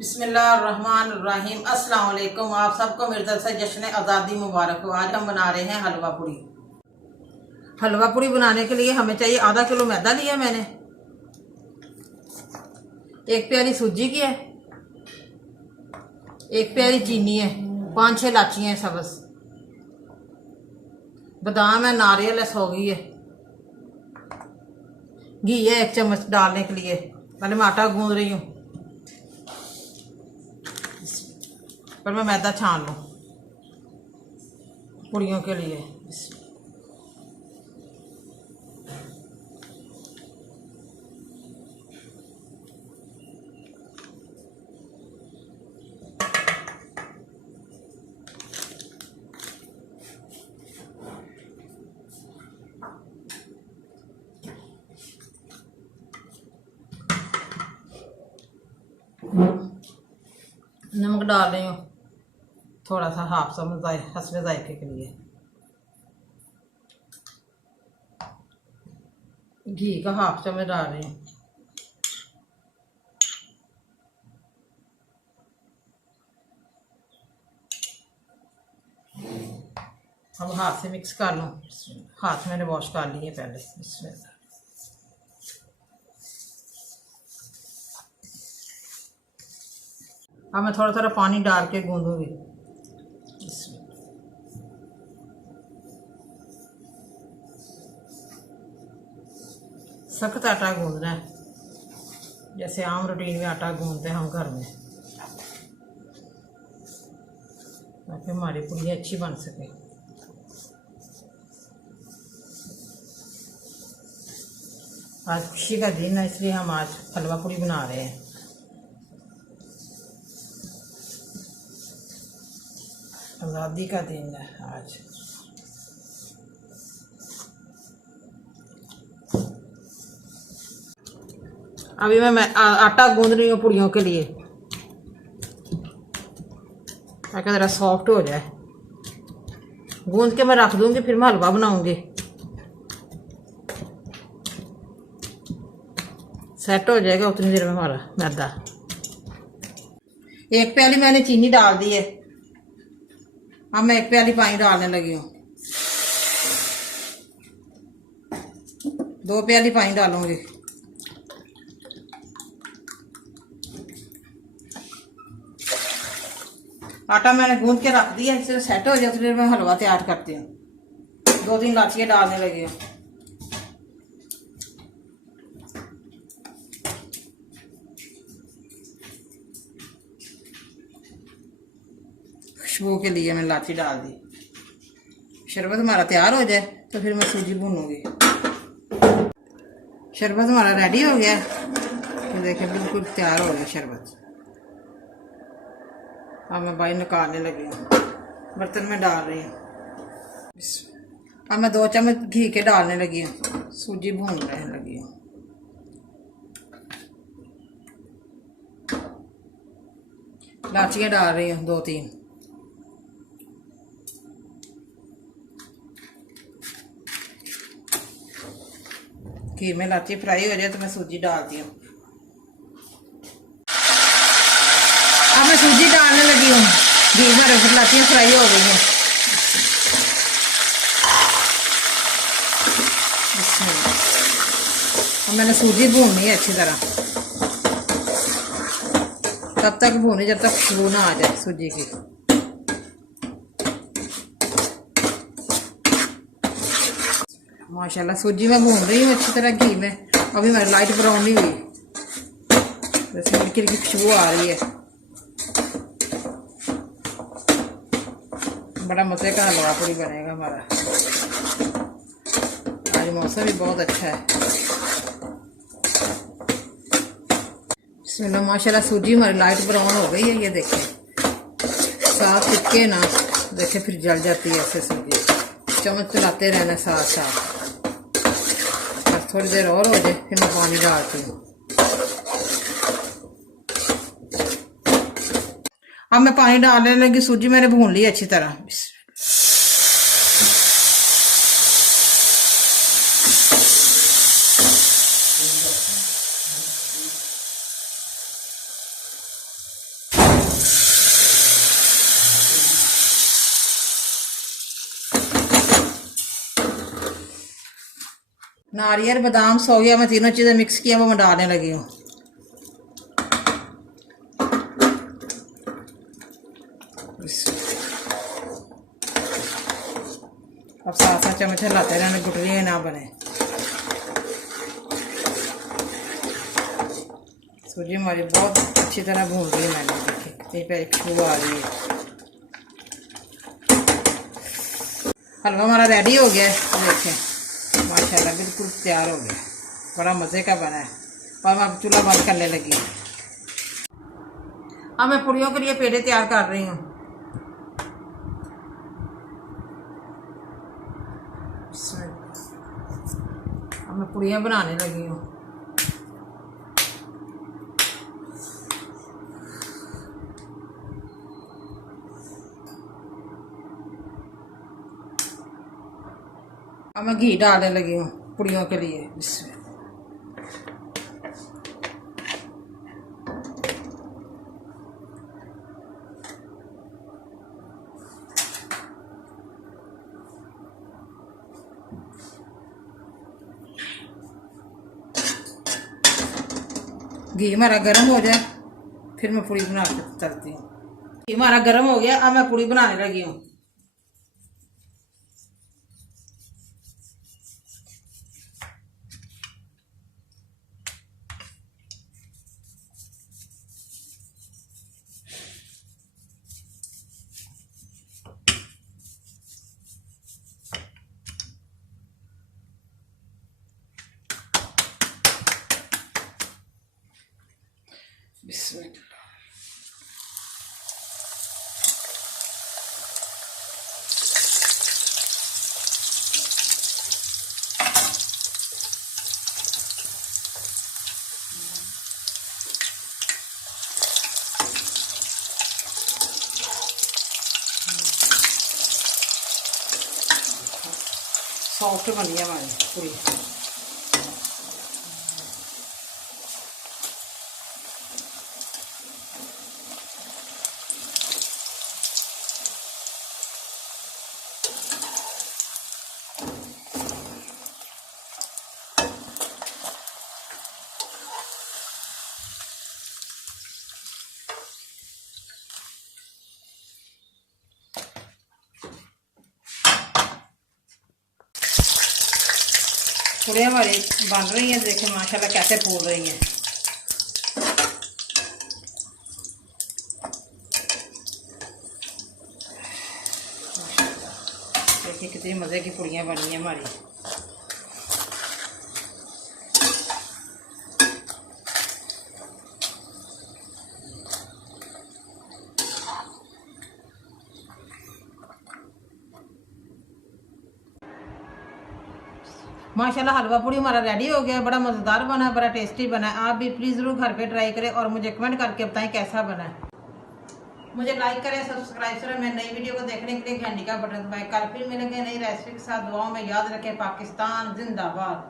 बिस्मिल्लाहिर्रहमानिर्रहीम। अस्सलाम वालेकुम। आप सबको मेरी तरफ से जश्न आज़ादी मुबारक हो। आज हम बना रहे हैं हलवा पूड़ी। हलवा पूड़ी बनाने के लिए हमें चाहिए आधा किलो मैदा लिया मैंने, एक प्याली सूजी की है, एक प्याली चीनी है, 5-6 इलाचियाँ हैं सब्ज़, बादाम है, नारियल है, सौगी है, घी है 1 चम्मच डालने के लिए। पहले मैं आटा गूंद रही हूँ, पर मैं मैदा छान लूँ पूड़ियों के लिए। नमक डाल रही हूँ थोड़ा सा, हाफ चम्मच हसबे जायके के लिए। घी का हाफ चम्मच डाल रही हूँ। अब हाथ से मिक्स कर लूँ। हाथ मैंने वॉश कर लिए पहले। इसमें अब मैं थोड़ा थोड़ा पानी डाल के गूंदूंगी। सख्त आटा गूंदना है, जैसे आम रूटीन में आटा गूंदते हैं हम घर में, ताकि हमारी पूड़ी अच्छी बन सके। आज खुशी का दिन है, इसलिए हम आज हलवा पूड़ी बना रहे हैं। आज़ादी का दिन है आज। अभी मैं आटा गूंद रही हूँ पूड़ियों के लिए, ताकि ज़रा सॉफ्ट हो जाए। गूंद के मैं रख दूंगी, फिर मैं हलवा बनाऊंगी। सेट हो जाएगा उतनी देर में हमारा मैदा। 1 प्याली मैंने चीनी डाल दी है। अब मैं 1 प्याली पानी डालने लगी हूँ। 2 प्याली पानी डालूंगी। आटा मैंने गूंद के रख दिया, इससे सेट हो जाए तो मैं हलवा तैयार करती हूँ। 2-3 इलाचियाँ डालने लगी हूँ। खुशबू के लिए मैंने इलाची डाल दी। शरबत हमारा तैयार हो जाए तो फिर मैं सूजी भूनूंगी। शरबत हमारा रेडी हो गया, ये देखिए बिल्कुल तैयार हो गया शरबत। अब मैं बाहर निकालने लगी हूँ, बर्तन में डाल रही हूँ। अब मैं 2 चम्मच घी के डालने लगी हूँ, सूजी भूनने लगी हूँ। इलाचियाँ डाल रही हूँ 2-3। घी में इलाची फ्राई हो जाए तो मैं सूजी डालती हूँ। अब मैं सूजी डालने लगी हूँ। घी में इलाचियाँ फ्राई हो गई हैं। अब मैंने सूजी भूननी है अच्छी तरह, तब तक भूनी जब तक खुशबू ना आ जाए सूजी की। माशाल्लाह सूजी मैं भून रही हूँ अच्छी तरह घी में। अभी मेरी लाइट ब्राउन नहीं हुई, जैसे हल्की हल्की खुशबू आ रही है। बड़ा मजे का हलवा पूड़ी बनेगा हमारा। आज मौसम भी बहुत अच्छा है। बिस्मिल्लाह, माशाल्लाह सूजी हमारी लाइट ब्राउन हो गई है। ये देखें, साथ चिपके ना, देखें फिर जल जाती है ऐसे सूजी। चम्मच चलाते रहना साथ साथ। बस थोड़ी देर और हो जाए फिर मैं पानी डालती हूँ। अब मैं पानी डालने लगी। सूजी मैंने भून ली अच्छी तरह। नारियल बादाम सोया मैं तीनों चीज़ें मिक्स किया वो मैं डालने लगी हूँ। अब साथ साथ चम्मच हिलाते रहने, गुठलियाँ ना बने। सूजी हमारी बहुत अच्छी तरह भून रही है मैंने, देखिए कहीं पे खुशबू आ रही है। हलवा हमारा रेडी हो गया है, देखें माशाल्लाह बिल्कुल तैयार हो गया, बड़ा मज़े का बना है। और मैं अब चूल्हा बंद करने लगी। अब मैं पूड़ियों के लिए पेड़े तैयार कर रही हूँ। अब मैं पूड़ियाँ बनाने लगी हूँ। अब मैं घी डालने लगी हूँ पूड़ियों के लिए। इसमें घी हमारा गर्म हो जाए फिर मैं पूड़ी बना के तलती हूँ। घी हमारा गर्म हो गया, अब मैं पूड़ी बनाने लगी हूँ। सॉफ्ट बनी है हमारी पूरी। पूड़ियाँ हमारी बन रही हैं, देखें माशाल्लाह कैसे फूल रही हैं। देखिए कितनी मज़े की पूड़ियाँ बनी हैं हमारी। माशाल्लाह हलवा पूड़ी हमारा रेडी हो गया, बड़ा मज़ेदार बना है, बड़ा टेस्टी बना है। आप भी प्लीज़ ज़रूर घर पे ट्राई करें और मुझे कमेंट करके बताएं कैसा बना है। मुझे लाइक करें, सब्सक्राइब करें, मैं नई वीडियो को देखने के लिए घंटी का बटन दबाएं। कल फिर मिलेंगे नई रेसिपी के साथ। दुआओं में याद रखें। पाकिस्तान जिंदाबाद।